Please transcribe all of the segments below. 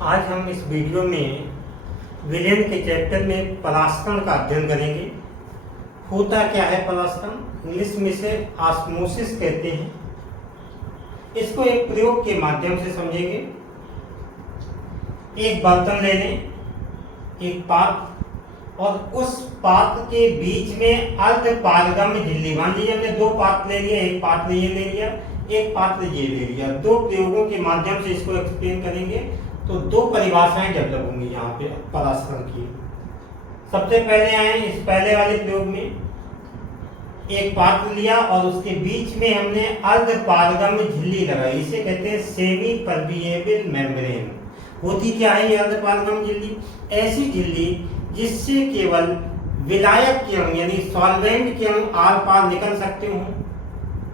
आज हम इस वीडियो में विलेन के चैप्टर में परास्तरण का अध्ययन करेंगे। होता क्या है परास्तरण? इंग्लिश में इसे ऑस्मोसिस कहते हैं। इसको एक प्रयोग के माध्यम से समझेंगे। एक बर्तन ले लें, एक पात्र, और उस पात्र के बीच में अर्धपारगम्य झिल्ली, मान लीजिए हमने दो पात्र ले लिया, एक पात्र ये ले लिया, एक पात्र ये ले लिया। दो प्रयोगों के माध्यम से इसको एक्सप्लेन करेंगे। तो दो परिभाषाएं डेवलप होंगी यहाँ पे परास्तरण की। सबसे पहले आए इस पहले वाले प्रयोग में, एक पात्र लिया और उसके बीच में हमने अर्धपारगम्य झिल्ली लगाई। इसे कहते हैं सेमी परमिएबल मेम्ब्रेन। होती क्या है ये अर्धपारगम्य झिल्ली? ऐसी झिल्ली जिससे केवल विलायक के अणु यानी सॉल्वेंट के अणु आर पार निकल सकते हों,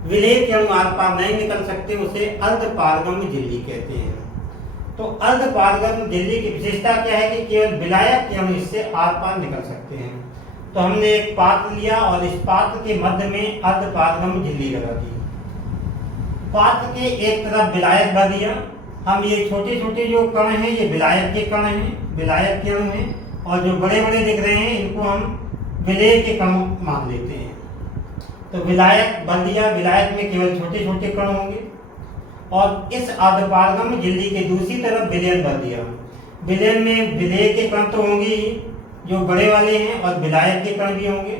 विलेय के अणु आर पार नहीं निकल सकते, उसे अर्धपारगम्य झिल्ली कहते हैं। तो अर्धपारगम्य झिल्ली की विशेषता क्या है कि केवल विलायक के अणु इससे आर पार निकल सकते हैं। तो हमने एक पात्र लिया और इस पात्र के मध्य में अर्धपारगम्य झिल्ली लगा दी। पात्र के एक तरफ विलायक भर दिया। हम ये छोटे छोटे जो कण हैं ये विलायक के कण हैं, विलायक के अणु हैं, और जो बड़े बड़े दिख रहे हैं इनको हम विलेय के कण मान लेते हैं। तो विलायक भर दिया, विलायक में केवल छोटे छोटे कण होंगे। और इस अर्धपारगम्य झिल्ली के दूसरी तरफ विलयन भर दिया। विलयन में विलेय के कण तो होंगे ही, जो बड़े वाले हैं, और विलायक के कण भी होंगे।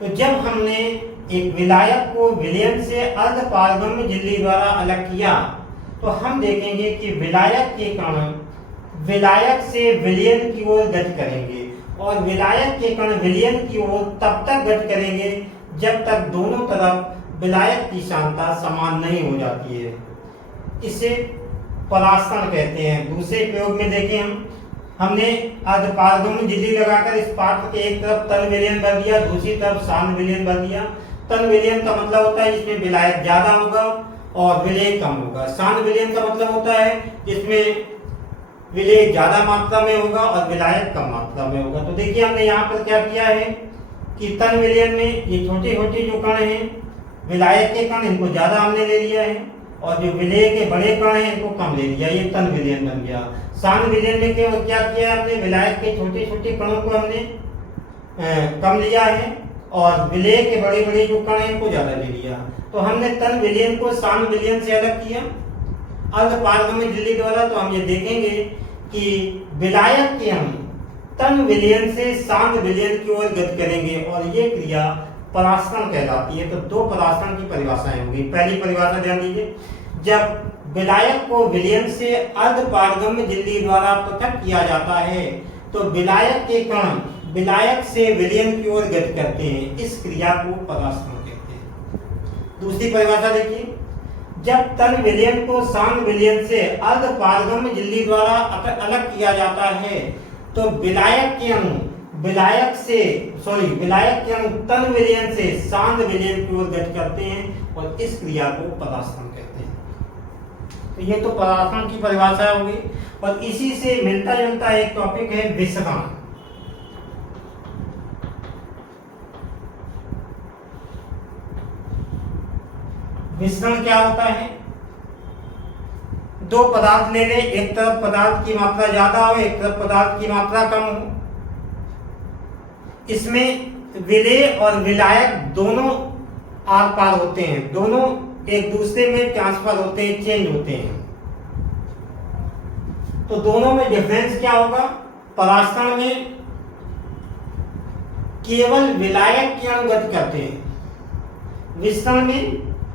तो जब हमने एक विलायक को विलयन से अर्धपारगम्य झिल्ली द्वारा अलग किया तो हम देखेंगे कि विलायक के कण विलायक से विलयन की ओर गति करेंगे, और विलायक के कण विलयन की ओर तब तक गति करेंगे जब तक दोनों तरफ विलायक की सांद्रता समान नहीं हो जाती है। इसे परास्तरण कहते हैं। दूसरे प्रयोग में देखें, हमने अर्धपारगम्य झिल्ली लगाकर इस पात्र के एक तरफ तन विलयन भर दिया, दूसरी तरफ सांद्र विलयन भर दिया। तन विलयन का मतलब होता है जिसमें विलायक ज्यादा होगा और विलेय कम होगा। सांद्र विलयन का मतलब होता है जिसमें विलेय ज्यादा मात्रा में होगा और विलायक कम मात्रा में होगा। तो देखिए हमने यहाँ पर क्या किया है कि तन विलयन में ये छोटे छोटे जो कण हैं विलायक के कण, इनको ज्यादा हमने ले लिया है, और जो विलेय के बड़े कण हैं इनको कम ले लिया, ये तन विलयन बन गया। सांद्र विलयन में क्या किया हमने? विलायक के छोटे छोटे कणों को हमने कम लिया है, और विलेय के बड़े बड़े जो कण हैं इनको ज्यादा ले लिया। तो हमने तन विलयन को सांद्र विलयन से अलग किया अर्धपारगम्य झिल्ली द्वारा। तो हम ये देखेंगे कि विलायक के अणु तन विलयन से सांद्र विलयन की ओर गति करेंगे, और ये क्रिया परास्तरण कहलाती है। तो दो परास्तरण की परिभाषाएं होंगी। पहली परिभाषा ध्यान दीजिए, जब विलायक को विलयन से अर्धपारगम्य झिल्ली द्वारा पृथक किया जाता है तो विलायक के कण विलायक से विलयन की ओर गति करते हैं। इस क्रिया को परास्तरण कहते हैं। दूसरी परिभाषा देखिए, जब तन विलयन को सांद्र विलयन से अर्धपारगम्य झिल्ली द्वारा अलग किया जाता है तो विलायक के अणु विलायक के अणु तन विलयन से सांद्र विलयन की ओर गति करते हैं, और इस क्रिया को परास्तरण कहते हैं। तो ये तो परास्तरण की परिभाषा होगी। और इसी से मिलता जुलता एक टॉपिक है विसरण। विसरण क्या होता है? दो पदार्थ ले लें, एक तरफ पदार्थ की मात्रा ज्यादा हो, एक तरफ पदार्थ की मात्रा कम हो। इसमें विलेय और विलायक दोनों आर पार होते हैं, दोनों एक दूसरे में ट्रांसफर होते हैं, चेंज होते हैं। तो दोनों में डिफरेंस क्या होगा? परास्तरण में केवल विलायक के अणु गति करते हैं, विसरण में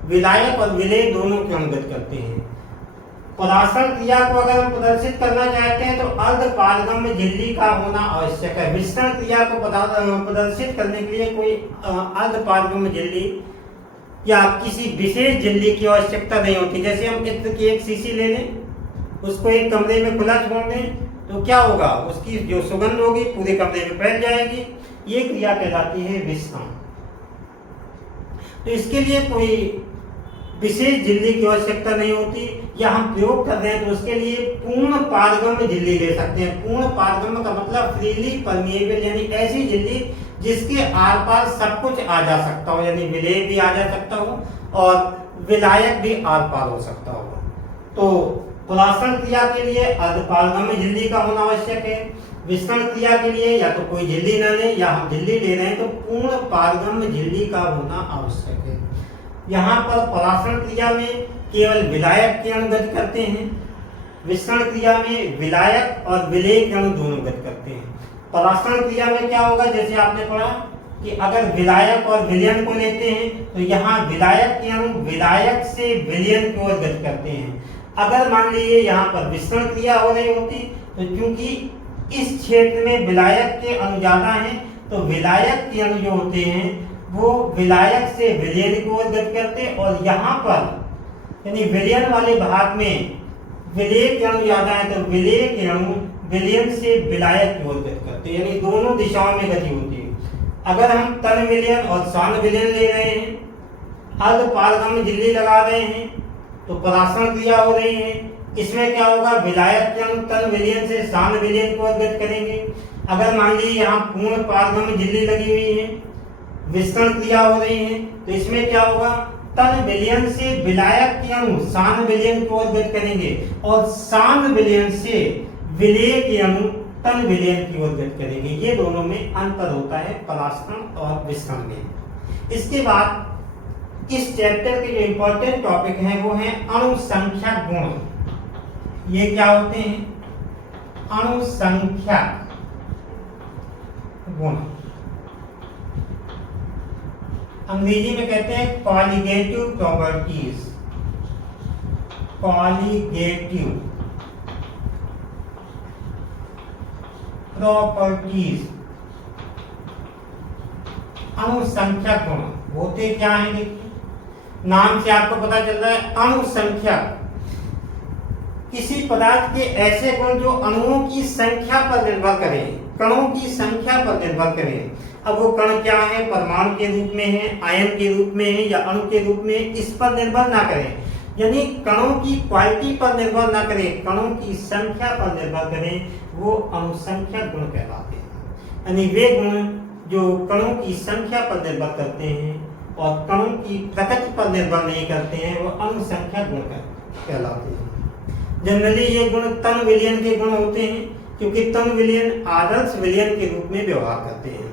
विलायक और विलेय दोनों के अणु गति करते हैं। परास्तरण क्रिया को अगर हम प्रदर्शित करना चाहते हैं तो अर्धपारगम्य झिल्ली का होना आवश्यक है। विसरण क्रिया को प्रदर्शित करने के लिए कोई अर्धपारगम्य झिल्ली या किसी विशेष झिल्ली की आवश्यकता नहीं होती। जैसे हम इत्र की एक शीशी ले लें, उसको एक कमरे में खुला छोड़ दें तो क्या होगा? उसकी जो सुगंध होगी पूरे कमरे में फैल जाएगी। ये क्रिया कहलाती है विसरण। तो इसके लिए कोई विशेष झिल्ली की आवश्यकता नहीं होती, या हम प्रयोग कर रहे हैं तो उसके लिए पूर्ण पारगम्य झिल्ली ले सकते हैं। पूर्ण पारगम्य का मतलब फ्रीली परमिएबल, यानी ऐसी झिल्ली जिसके आर पार सब कुछ आ जा सकता हो, यानी विलेय भी आ जा सकता हो और विलायक भी आर पार हो सकता हो। तो परासरण क्रिया के लिए अर्धपारगम्य झिल्ली का होना आवश्यक है। विस्तरण क्रिया के लिए या तो कोई झिल्ली न ले या हम झिल्ली ले रहे हैं तो पूर्ण पारगम्य झिल्ली का होना आवश्यक है। यहाँ पर परासरण क्रिया में केवल विलायक के अणु गति करते हैं, विस्तरण क्रिया में विलायक और विलेय के अणु दोनों गति करते हैं। परासरण क्रिया में क्या होगा, जैसे आपने पढ़ा कि अगर विलायक और विलयन को लेते हैं तो यहाँ विलायक के अणु विलायक से विलयन की ओर गति करते हैं। अगर मान लीजिए यहाँ पर विस्तरण क्रिया हो रही होती तो क्योंकि इस क्षेत्र में विलायक के अणु ज्यादा हैं तो विलायक के अणु जो होते हैं वो विलायक से विलयन की ओर गति करते, और यहाँ पर यानी विलयन वाले भाग में विलेय के अणु ज्यादा है तो विलेय के अणु विलयन से विलायक की ओर गति करते, यानी दोनों दिशाओं में गति होती है। अगर हम तन विलयन और सान विलयन ले रहे हैं, अर्धपारगम्य झिल्ली लगा रहे हैं तो परासरण क्रिया हो रही है, इसमें क्या होगा, विलायक के अणु तन विलयन से सान विलयन की ओर गति करेंगे। अगर मान लीजिए यहाँ पूर्ण पारगम्य झिल्ली लगी हुई है, विस्तरण क्रिया हो रही है तो इसमें क्या होगा, तन विलयन से विलायक के अणु सान विलयन की ओर गति करेंगे और सान विलयन से विलेय के अणु तन विलयन की ओर गति करेंगे। ये दोनों में अंतर होता है परासरण और विस्तरण में। इसके बाद इस चैप्टर के जो इंपॉर्टेंट टॉपिक हैं वो हैं अणु संख्या गुण। ये क्या होते हैं, अणु संख्या गुण, अंग्रेजी में कहते हैं कॉलिगेटिव प्रॉपर्टीज, कॉलिगेटिव प्रॉपर्टीज। अणु संख्या गुण होते क्या हैं, देखिए नाम से आपको पता चल रहा है अणु संख्या, किसी पदार्थ के ऐसे गुण जो अणुओं की संख्या पर निर्भर करें, कणों की संख्या पर निर्भर करें। अब वो कण क्या है, परमाणु के रूप में है, आयन के रूप में है या अणु के रूप में, इस पर निर्भर ना करें, यानी कणों की क्वालिटी पर निर्भर ना करें, कणों की संख्या पर निर्भर करें, वो अणुसंख्या गुण कहलाते हैं। यानी वे गुण जो कणों की संख्या पर निर्भर करते हैं और कणों की प्रकृति पर निर्भर नहीं करते हैं वो अणुसंख्या गुण कहलाते हैं। जनरली ये गुण तन विलयन के गुण होते हैं क्योंकि तन विलयन आदर्श विलयन के रूप में व्यवहार करते हैं।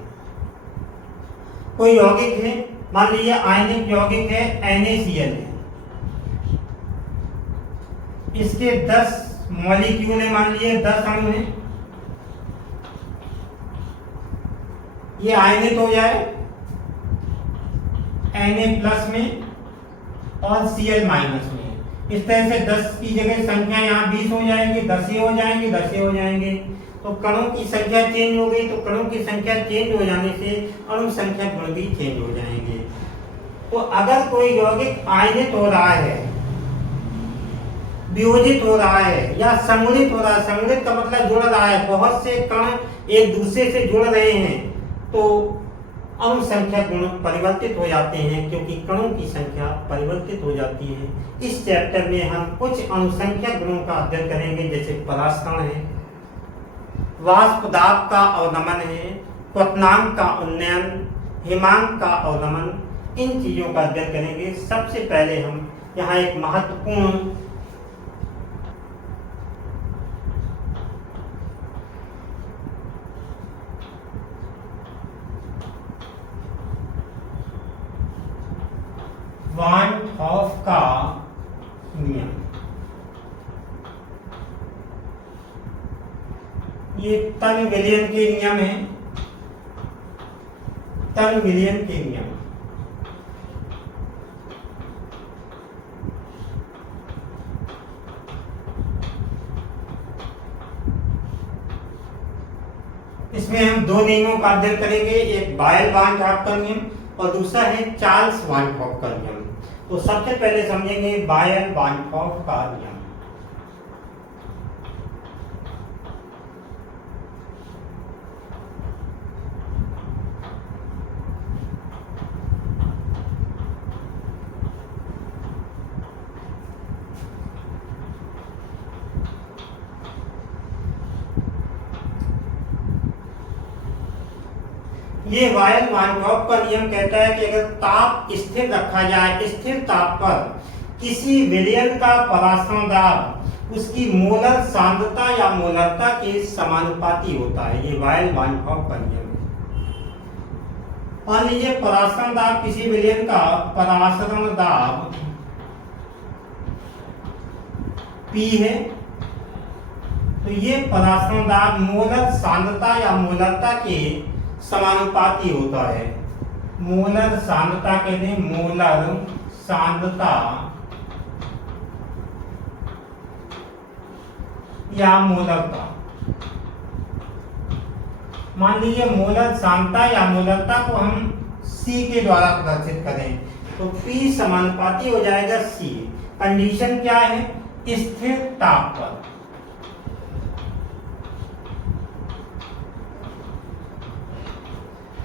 कोई यौगिक है, मान लीजिए आयनिक यौगिक है NaCl है, इसके 10 मॉलिक्यूल है, मान लीजिए 10 अणु है, ये आयनित हो जाए Na+ में और Cl- में, इस तरह से 10 की जगह संख्या यहाँ 20 हो जाएंगी, 10 ही हो जाएंगे, 10 ही हो जाएंगे। तो कणों की संख्या चेंज हो गई, तो कणों की संख्या चेंज हो जाने से अणु संख्या गुण भी चेंज हो जाएंगे। तो अगर कोई यौगिक आयनित हो रहा है, वियोजित हो रहा है या संगुणित हो रहा है, संगुणित का मतलब जुड़ रहा है, बहुत से कण एक दूसरे से जुड़ रहे हैं, तो अणु संख्या गुण परिवर्तित हो जाते हैं क्योंकि कणों की संख्या परिवर्तित हो जाती है। इस चैप्टर में हम कुछ अणु संख्या गुणों का अध्ययन करेंगे, जैसे परासरण है, वाष्प दाब का अवनमन है, क्वथनांक का उन्नयन, हिमांक का अवनमन, इन चीजों का अध्ययन करेंगे। सबसे पहले हम यहाँ एक महत्वपूर्ण वान हॉफ का नियम, ये तन विलयन के नियम है, तन विलयन के नियम। इसमें हम दो नियमों का अध्ययन करेंगे, एक बायल वान हॉफ का नियम और दूसरा है चार्ल्स वान हॉफ का नियम। तो सबसे पहले समझेंगे बायल वान हॉफ का नियम। ये वायल वान हॉफ का नियम कहता है कि अगर ताप स्थिर रखा जाए, स्थिर ताप पर किसी विलयन का परासरण दाब उसकी मोलर सांद्रता या मोलरता के समानुपाती होता है। ये वायल वानकॉफ का नियम है। मान लीजिए परासरण दाब किसी विलयन का परासरण दाब P है, तो ये परासरण दाब मोलर सांद्रता या मोलरता के समानुपाती होता है। मोलर सांद्रता कहते हैं, मोलर सांद्रता या मोलरता। मान लीजिए मोलर सांद्रता या मोलरता को हम C के द्वारा प्रदर्शित करें तो P समानुपाती हो जाएगा C। कंडीशन क्या है? स्थिर ताप पर।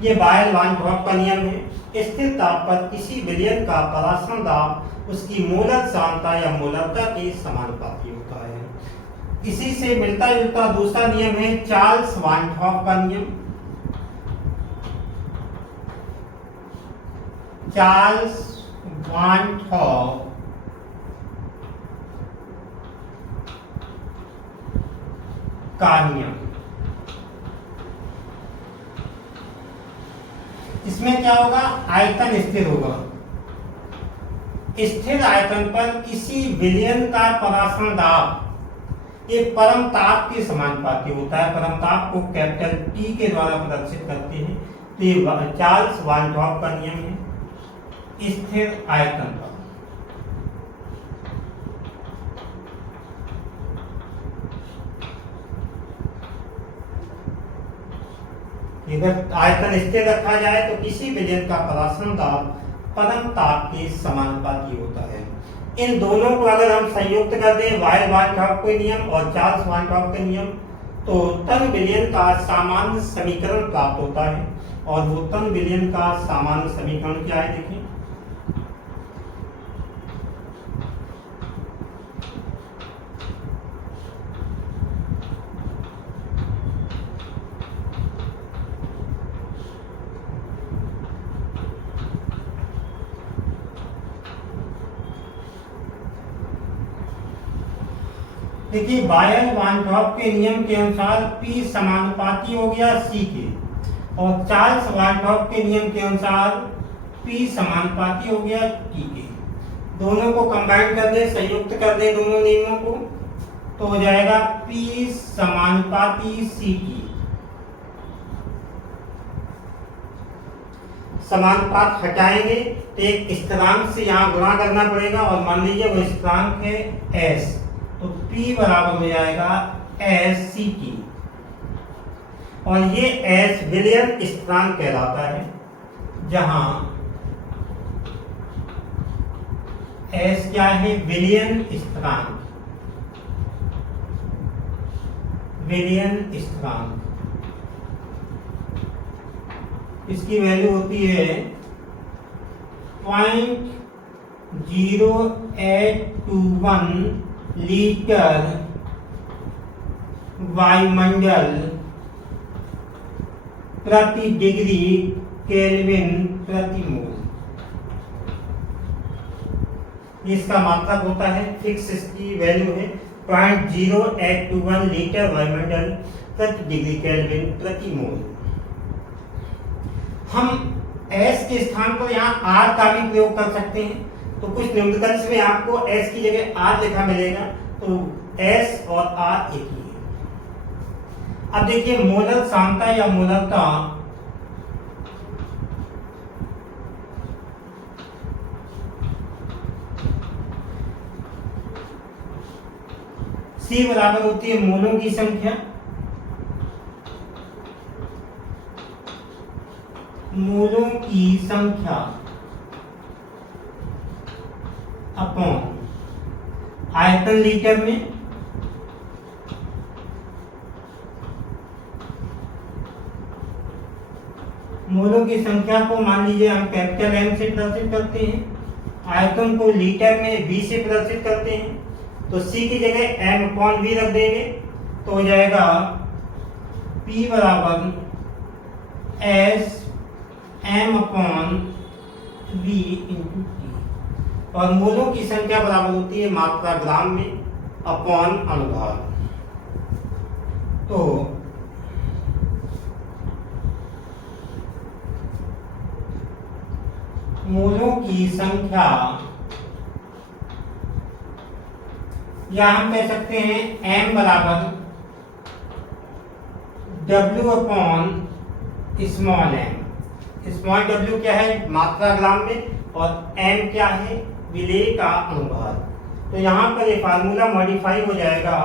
ये वायल वानकॉफ का नियम है। स्थिर ताप पर किसी विलयन का परासरण दाब उसकी मोलर सांद्रता या मोलरता के समानुपाती होता है। इसी से मिलता जुलता दूसरा नियम है चार्ल्स वानकॉफ का नियम। चार्ल्स वानकॉफ का नियम। इसमें क्या होगा? आयतन स्थिर होगा। स्थिर आयतन पर किसी विलयन का परासरण दाब ये परम ताप के समानुपाती होता है। परम ताप को कैपिटल T के द्वारा प्रदर्शित करते हैं। तो ये चार्ल्स वानकॉफ का नियम है। स्थिर आयतन पर अगर आयतन स्थिर रखा जाए तो किसी विलयन का परासरण दाब परम ताप के समानुपाती होता है। इन दोनों को अगर हम संयुक्त कर दें, वायल वानकॉफ के नियम और चार्ल्स वानकॉफ के नियम, तो तन विलयन का सामान्य समीकरण प्राप्त होता है। और वो तन विलयन का सामान्य समीकरण क्या है? देखिए, देखिए वायल वानकॉफ के नियम के अनुसार P समानुपाती हो गया C के, और चार्ल्स वानकॉफ के नियम के अनुसार P समानुपाती हो गया T के। दोनों को कंबाइन कर दें, संयुक्त कर दें दोनों नियमों को, तो हो जाएगा P समानुपाती CT। समानुपात हटाएंगे तो एक स्थिरांक से यहाँ गुणा करना पड़ेगा, और मान लीजिए वो स्थिरांक है S, तो P बराबर हो जाएगा SCT। और ये S विलयन स्थिरांक कहलाता है, जहां S क्या है? विलयन स्थिरांक। विलयन स्थिरांक इसकी वैल्यू होती है 0.0821 लीटर वायुमंडल प्रति डिग्री केल्विन प्रति मोल। इसका मात्रक होता है फिक्स, इसकी वैल्यू है 0.0821 लीटर वायुमंडल प्रति डिग्री केल्विन प्रति मोल। हम S के स्थान पर यहाँ R का भी प्रयोग कर सकते हैं। तो कुछ निम्नलिखित में आपको S की जगह R लिखा मिलेगा, तो S और R एक ही है। अब देखिए मोलर सांद्रता या मोलरता C बराबर होती है मोलों की संख्या, मोलों की संख्या अपॉन आयतन लीटर में, मोलों की संख्या को मान लीजिए हम कैपिटल M से प्रदर्शित करते हैं, आयतन को लीटर में V से प्रदर्शित करते हैं, तो C की जगह M/V रख देंगे, तो हो जाएगा P बराबर S M/V × T। और मोलों की संख्या बराबर होती है मात्रा ग्राम में, अपॉन अनुभाग। तो मोलों की संख्या, या हम कह सकते हैं m बराबर W upon small m। Small w क्या है, मात्रा ग्राम में, और m क्या है, विलेय का अनुभाग। तो यहाँ पर ये फार्मूला मॉडिफाई हो जाएगा,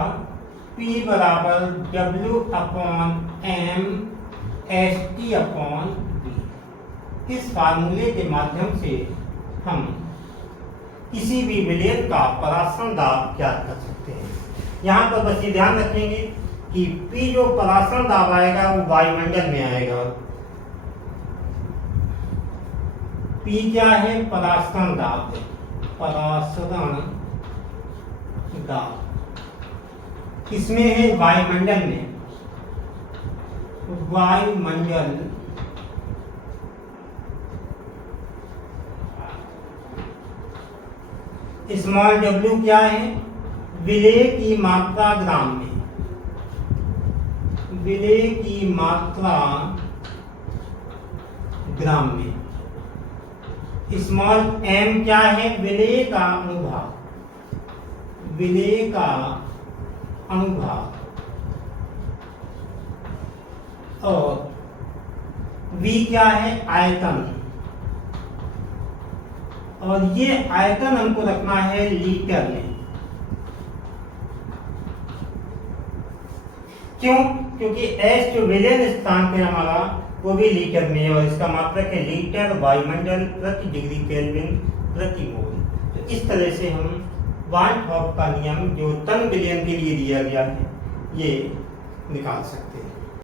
P बराबर W upon m ST upon B। इस फार्मूले के माध्यम से हम किसी भी विलेय का परासरण दाब ज्ञात कर सकते हैं। यहाँ पर बस ये ध्यान रखेंगे कि P जो परासरण दाब आएगा वो वायुमंडल में आएगा। P क्या है, परासरण दाब, परासरण दाब किसमें है, वायुमंडल में। वायुमंडल स्मॉल w क्या है, विलेय की मात्रा ग्राम में, विलेय की मात्रा ग्राम में। स्मॉल m क्या है, विलेय का अनुभाग, विलेय का अनुभाग। और v क्या है, आयतन, और ये आयतन हमको रखना है लीटर में। क्यों, क्योंकि S जो विलयन स्थान है हमारा वो भी लीटर में है, और इसका मात्रक है लीटर वायुमंडल प्रति डिग्री केल्विन प्रति मोल। तो इस तरह से हम वान हॉफ का नियम जो टन विलयन के लिए दिया गया है ये निकाल सकते हैं।